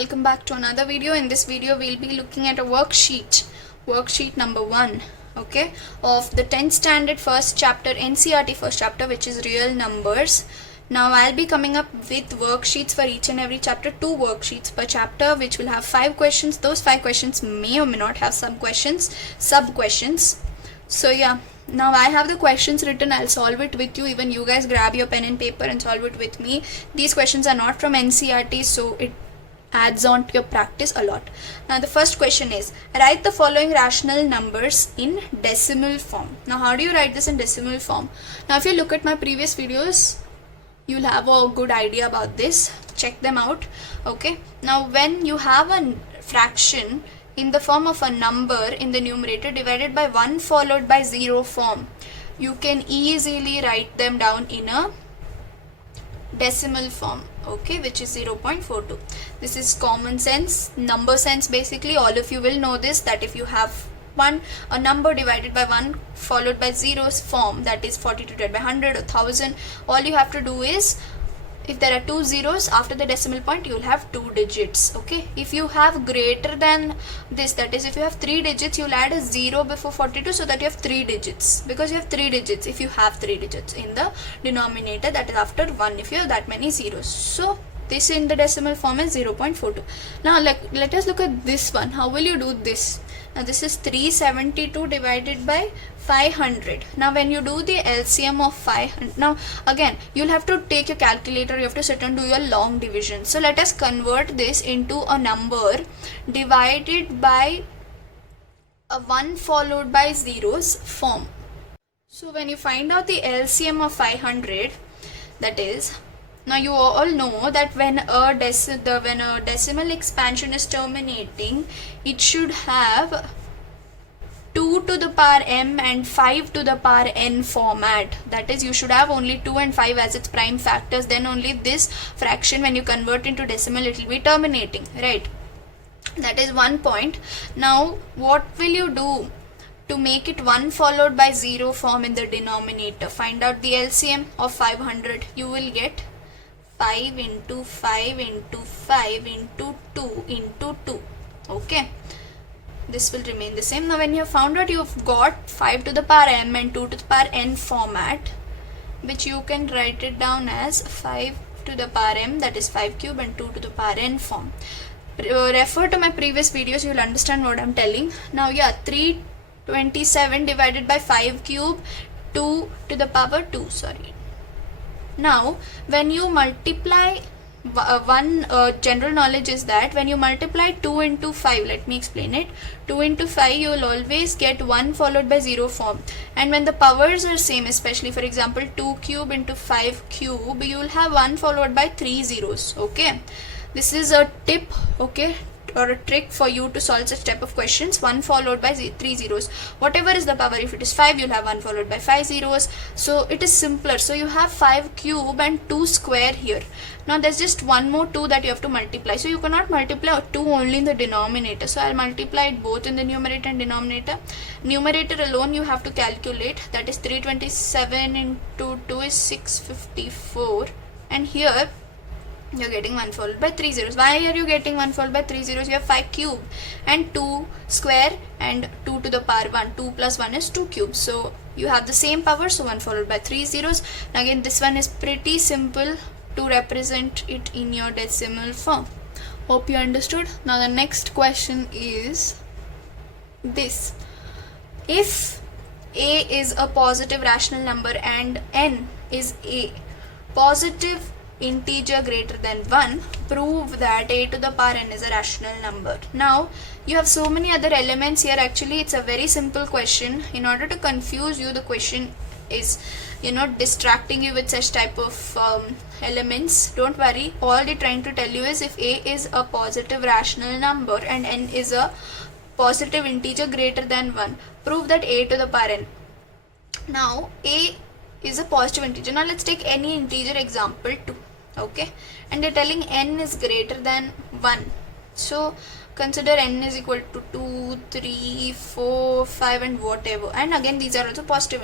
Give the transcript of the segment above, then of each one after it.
welcome back to another video. In this video we'll be looking at a worksheet number 1, okay, of the 10th standard first chapter, NCERT first chapter, which is real numbers. Now I'll be coming up with worksheets for each and every chapter, 2 worksheets per chapter, which will have 5 questions. Those 5 questions may or may not have some questions, sub questions. So yeah, now I have the questions written. I'll solve it with you. Even you guys grab your pen and paper and solve it with me. These questions are not from NCERT, so it adds on to your practice a lot. Now the first question is, write the following rational numbers in decimal form. Now how do you write this in decimal form? Now if you look at my previous videos, you'll have a good idea about this. Check them out. Okay, now when you have a fraction in the form of a number in the numerator divided by 1 followed by 0 form, you can easily write them down in a decimal form, okay, which is 0.42. This is common sense, number sense. Basically all of you will know this, that if you have a number divided by 1 followed by 0's form, that is 42 divided by 100 or 1000, all you have to do is, if there are 2 zeros after the decimal point, you will have 2 digits. Okay, if you have greater than this, that is if you have 3 digits, you will add a 0 before 42 so that you have 3 digits, because you have 3 digits if you have 3 digits in the denominator, that is after 1 if you have that many zeros. So this in the decimal form is 0.42. Now let us look at this one. How will you do this? Now this is 372 divided by 500. Now when you do the LCM of 500, now again you'll have to take your calculator, you have to sit and do your long division. So let us convert this into a number divided by a 1 followed by zeros form. So when you find out the LCM of 500, that is, now you all know that when a decimal expansion is terminating, it should have 2 to the power m and 5 to the power n format. That is, you should have only 2 and 5 as its prime factors. Then only this fraction, when you convert into decimal, it will be terminating, right? That is one point. Now what will you do to make it 1 followed by 0 form in the denominator? Find out the LCM of 500. You will get 5 into 5 into 5 into 2 into 2. Okay, this will remain the same. Now when you have found out, you have got 5 to the power m and 2 to the power n format, which you can write it down as 5 to the power m, that is 5 cube, and 2 to the power n form. Refer to my previous videos, you will understand what I am telling. Now yeah, 327 divided by 5 cube, 2 to the power 2, sorry. Now when you multiply general knowledge is that when you multiply 2 into 5, let me explain it. 2 into 5, you will always get 1 followed by 0 form, and when the powers are same, especially for example 2 cube into 5 cube, you will have 1 followed by 3 zeros. Okay, this is a tip, okay, or a trick for you to solve such type of questions. 1 followed by 3 zeros, whatever is the power. If it is 5, you'll have 1 followed by 5 zeros, so it is simpler. So you have 5 cube and 2 square here. Now there's just one more 2 that you have to multiply, so you cannot multiply 2 only in the denominator, so I'll multiply it both in the numerator and denominator. Numerator alone you have to calculate, that is 327 into 2 is 654, and here you're getting 1 followed by 3 zeros. Why are you getting 1 followed by 3 zeros? You have 5 cube and 2 square and 2 to the power 1. 2 plus 1 is 2 cube. So you have the same power, so 1 followed by 3 zeros. Now again, this one is pretty simple to represent it in your decimal form. Hope you understood. Now the next question is this. If a is a positive rational number and n is a positive integer greater than 1, prove that a to the power n is a rational number. Now you have so many other elements here. Actually it's a very simple question. In order to confuse you, the question is, you know, distracting you with such type of elements. Don't worry, all they're trying to tell you is, if a is a positive rational number and n is a positive integer greater than 1, prove that a to the power n. Now a is a positive integer. Now let's take any integer, example 2, okay, and they're telling n is greater than 1. So consider n is equal to 2, 3, 4, 5 and whatever, and again these are also positive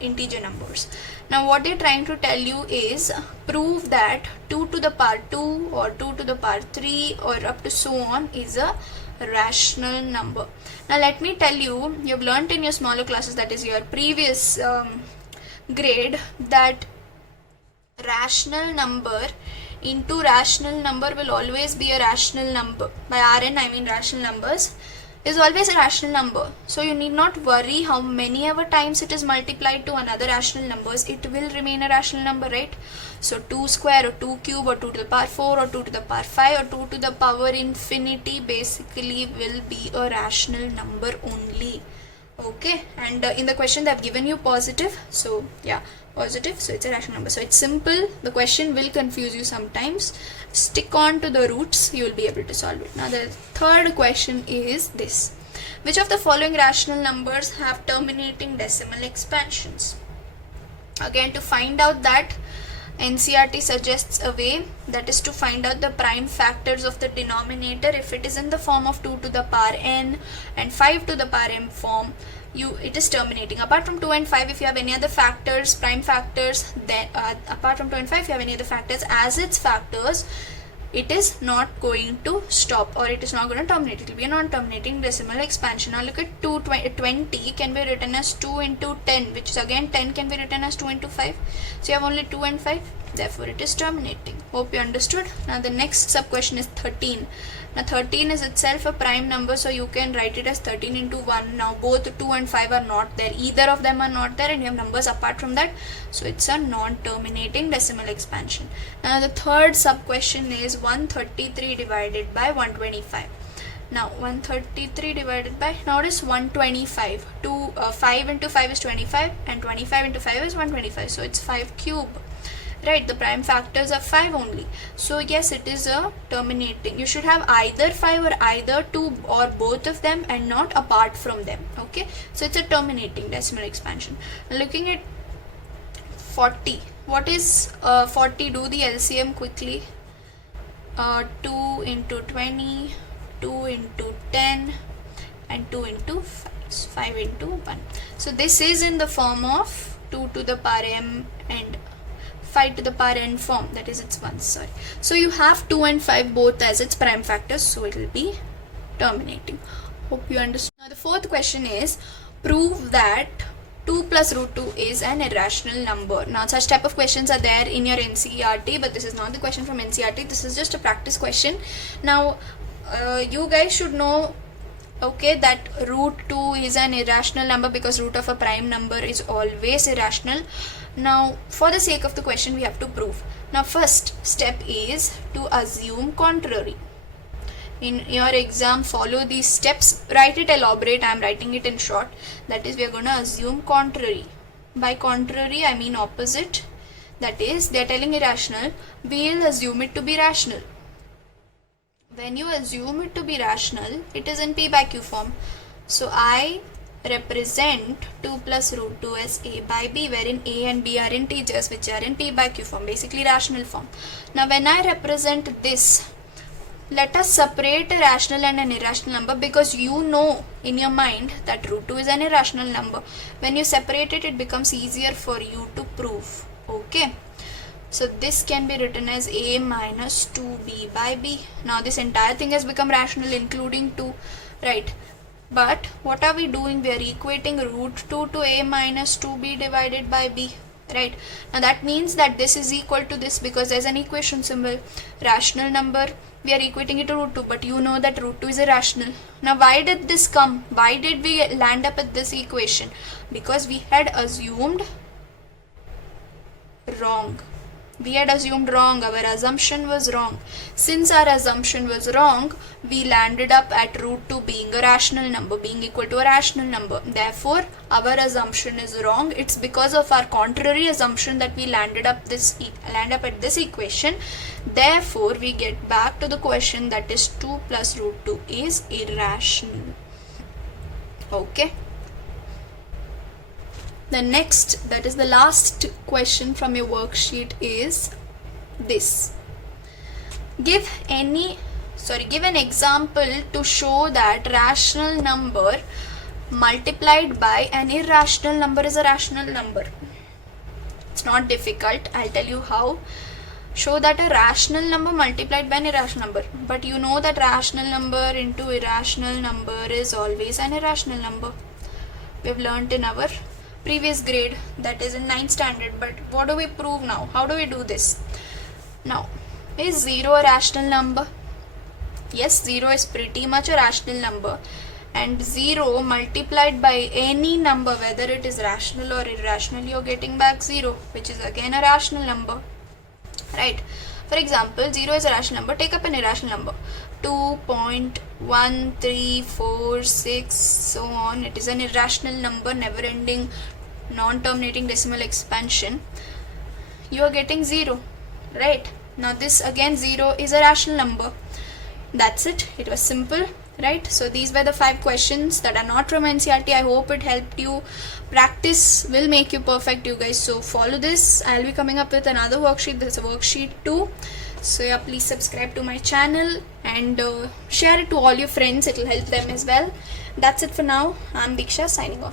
integer numbers. Now what they're trying to tell you is prove that 2 to the power 2 or 2 to the power 3 or up to so on is a rational number. Now let me tell you, you've learnt in your smaller classes, that is your previous grade, that rational number into rational number will always be a rational number. By Rn I mean rational numbers is always a rational number. So you need not worry how many ever times it is multiplied to another rational numbers, it will remain a rational number, right? So 2 square or 2 cube or 2 to the power 4 or 2 to the power 5 or 2 to the power infinity basically will be a rational number only. Okay, and in the question they have given you positive, so yeah, positive, so it's a rational number. So it's simple. The question will confuse you sometimes. Stick on to the roots, you will be able to solve it. Now the third question is this: which of the following rational numbers have terminating decimal expansions? Again, to find out that, NCERT suggests a way, that is to find out the prime factors of the denominator. If it is in the form of 2 to the power n and 5 to the power m form, it is terminating. Apart from 2 and 5, if you have any other factors, prime factors, then apart from 2 and 5, if you have any other factors as its factors, it is not going to stop, or it is not going to terminate. It will be a non-terminating decimal expansion. Now look at 20 can be written as 2 into 10, which is again 10 can be written as 2 into 5. So you have only 2 and 5, therefore it is terminating. Hope you understood. Now the next sub question is 13. Now 13 is itself a prime number, so you can write it as 13 into 1. Now both 2 and 5 are not there, either of them are not there, and you have numbers apart from that, so it's a non-terminating decimal expansion. Now the third sub question is 133 divided by 125. Now 133 divided by, now it is 125. 5 into 5 is 25 and 25 into 5 is 125, so it's 5 cube. Right, the prime factors are 5 only. So yes, it is a terminating. You should have either 5 or either 2 or both of them and not apart from them. Okay, so it's a terminating decimal expansion. Looking at 40. What is 40? Do the LCM quickly. 2 into 20, 2 into 10 and 2 into 5. 5 into 1. So this is in the form of 2 to the power m and 5 to the power n form, that is its 1, sorry. So you have 2 and 5 both as its prime factors, so it will be terminating. Hope you understand. Now the fourth question is, prove that 2 plus root 2 is an irrational number. Now such type of questions are there in your NCERT, but this is not the question from NCERT, this is just a practice question. Now you guys should know, okay, that root 2 is an irrational number because root of a prime number is always irrational. Now for the sake of the question we have to prove. Now first step is to assume contrary. In your exam, follow these steps, write it elaborate, I am writing it in short. That is, we are going to assume contrary. By contrary I mean opposite, that is, they are telling irrational, we will assume it to be rational. When you assume it to be rational, it is in P by Q form. So I represent 2 plus root 2 as A by B, wherein A and B are integers which are in P by Q form, basically rational form. Now when I represent this, let us separate a rational and an irrational number, because you know in your mind that root 2 is an irrational number. When you separate it, it becomes easier for you to prove. Okay. So this can be written as A minus 2B by B. Now this entire thing has become rational including 2, right? But what are we doing? We are equating root 2 to A minus 2B divided by B, right? Now that means that this is equal to this because there's an equation symbol. Rational number, we are equating it to root 2, but you know that root 2 is irrational. Now why did this come? Why did we land up at this equation? Because we had assumed wrong. We had assumed wrong, our assumption was wrong. Since our assumption was wrong, we landed up at root 2 being a rational number, being equal to a rational number. Therefore, our assumption is wrong. It's because of our contrary assumption that we landed up at this equation. Therefore, we get back to the question, that is 2 plus root 2 is irrational. Okay. The next, that is the last question from your worksheet, is this. Give any give an example to show that rational number multiplied by an irrational number is a rational number. It's not difficult. I'll tell you how. Show that a rational number multiplied by an irrational number. But you know that rational number into irrational number is always an irrational number. We've learnt in our previous grade, that is in 9th standard. But what do we prove now? How do we do this? Now, is 0 a rational number? Yes, 0 is pretty much a rational number. And 0 multiplied by any number, whether it is rational or irrational, you're getting back 0, which is again a rational number. Right? For example, 0 is a rational number. Take up an irrational number. 2.1346, so on. It is an irrational number, never ending, non-terminating decimal expansion. You are getting 0. Right? Now this again 0 is a rational number. That's it. It was simple. Right? So these were the 5 questions that are not from NCERT. I hope it helped you. Practice will make you perfect, you guys. So follow this. I'll be coming up with another worksheet. This is a worksheet 2. So yeah, please subscribe to my channel and share it to all your friends. It will help them as well. That's it for now. I'm Diksha signing off.